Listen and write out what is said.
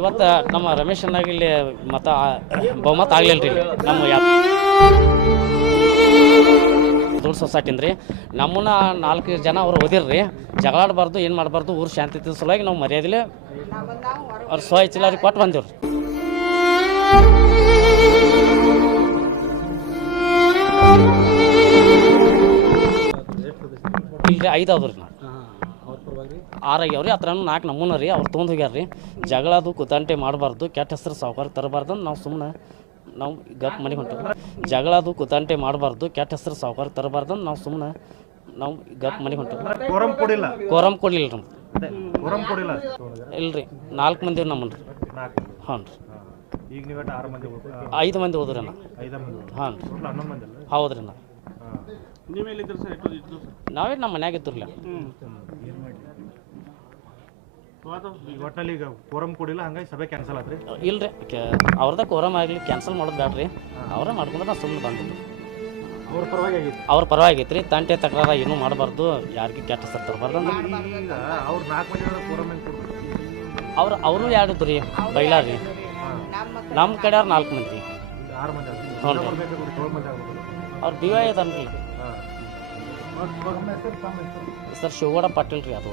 ಇವತ್ತು ನಮ್ಮ ರಮೇಶ್ ಇಲ್ಲಿ ಮತ ಬಹುಮತ ಆಗ್ಲಿಲ್ಲ ರೀ ನಮ್ಮ ಯಾ ದೊಡ್ಡ ಸೊಸೈಟಿಂದ ರೀ ನಮ್ಮನ್ನ ನಾಲ್ಕು ಜನ ಅವ್ರು ಓದಿರ್ರಿ. ಜಗಳಾಡಬಾರ್ದು ಏನು ಮಾಡಬಾರ್ದು, ಊರು ಶಾಂತಿ ಸಲುವಾಗಿ ನಾವು ಮರ್ಯಾದಿಲ್ಲ ಅವ್ರು ಸ್ವ ಇಚ್ಛಿಲ್ಲರಿಗೆ ಕೊಟ್ಟು ಬಂದಿವ್ರಿ. ಇಲ್ರಿ, ಐದು ಅದಾವ್ರಿ ನಾ ರೀ ಹತ್ರ ನಾಲ್ಕು ನಮೂನ ರೀ ಅವ್ರು ತೊಗೊಂಡು ಹೋಗ್ಯಾರ ರೀ. ಜಗಳದು ಕುತಂಟೆ ಮಾಡಬಾರ್ದು ಕೆಟ್ಟ ಹೆಸರು ಸಾವುಕಾರ ತರಬಾರ್ದು ಅಂತ ನಾವು ಸುಮ್ಮನೆ ನಾವು ಗಪ್ ಮನೆಗೆ ಹೊಂಟೇವೆ ಜಗಳದು ಕುತಂಟೆ ಮಾಡಬಾರ್ದು ಕೆಟ್ಟ ಹೆಸರು ಸಾವುಕಾರ ತರಬಾರ್ದು ಅಂತ ನಾವು ಸುಮ್ಮನೆ ನಾವು ಗಪ್ ಮನೆಗೆ ಹೊಂಟೇವೆ ಕೋರಂ ಕೊಡಿಲ್ಲ? ಕೋರಂ ಕೊಡಿಲ್ಲ ನಮ್ಗೆ ಅದೇ ಕೋರಂ ಕೊಡಿಲ್ಲ? ಇಲ್ರಿ ನಾಲ್ಕು ಮಂದಿ ನಮ್ಮನ್ ರೀ ಹ್ಞೂ ಹಾಂ ರೀ. ಈಗ ನೀವು ಆರು ಮಂದಿ ಐದು ಮಂದಿ ಹೋದ್ರಿ ನಾ ಹಾಂ ರೀ. ಟೋಟಲ್ ಹನ್ನೊಂದು ಮಂದಿ ಅಲ್ಲ? ಹೌದ್ರಿ ನಾ ನಾವೇ ನಮ್ಮ ಮನ್ಯಾಗ ಇದ್ದಿರಲಿಲ್ಲ. ಈಗ ಒಟ್ಟಲ್ಲಿ ಈಗ ಕೋರಂ ಕೊಡಿಲ್ಲ ಹಂಗಾಗಿ ಸಭೆ ಕ್ಯಾನ್ಸಲ್ ಆತ್ರಿ. ಇಲ್ರಿ. ಅವ್ರದ ಕೋರಮ್ ಆಗಲಿ ಕ್ಯಾನ್ಸಲ್ ಮಾಡೋದು ಬೇಡ್ರಿ ಅವರೇ ಮಾಡ್ಕೊಂಡ್ರೆ ನಾವು ಸುಮ್ಮನೆ ಬಂದಿದ್ದು. ಅವ್ರ ಪರವಾಗಿ ಆಗಿತ್ತು ಅವ್ರ ಪರವಾಗಿ ಐತ್ರಿ ತಂಟೆ ತಕರಾರ ಏನೂ ಮಾಡಬಾರ್ದು. ಯಾರಿಗೆ ಕೆಟ್ಟ ಹೆಸರು ತರಬಾರ್ದು ಈಗ ಅವ್ರು ನಾಲ್ಕು ಮಂದಿ ಹೆಂಗೆ ಅವ್ರು ಅವರು ಎರಡು ರೀ ಬೈಲಾರಿ. ರೀ ನಮ್ಮ ಕಡೆಯವ್ರು ನಾಲ್ಕು ಮಂದಿ. ಆರು ಮಂದಿ ಆದ್ರು ಹ್ಞೂ ಅವ್ರು ಡಿ ವೈ ಅದನ್ರಿ. ಸರ್ ಶಿವಗೌಡ ಪಾಟೀಲ್ ರೀ ಅದು.